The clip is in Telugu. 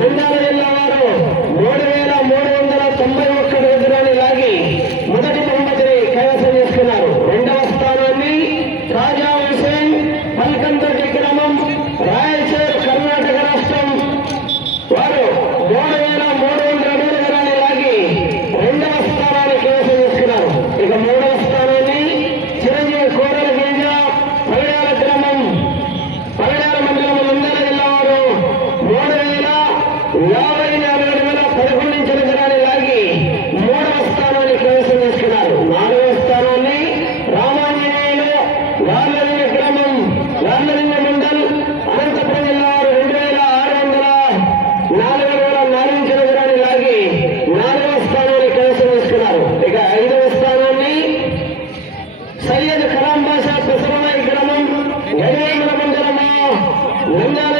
వేలాది యాభై నాలుగు వేల పదకొండు ఇంచుల దూరాన్ని లాగి మూడవ స్థానాన్ని కైవసం చేసుకున్నారు. నాలుగవ స్థానాన్ని రామాంజనేయులు గార్లలింగ గ్రామం గార్లలింగ మండల్ అనంతపురం జిల్లా రెండు వేల ఆరు వందల నాలుగు వేల నాలుగు ఇంచుల దూరాన్ని లాగి నాలుగవ స్థానాన్ని కైవసం చేసుకున్నారు. ఇక ఐదవ స్థానాన్ని సయ్యద్ కలాం బాషా పెసరవాయి గ్రామం మండలంలో మండలము నంద్యాల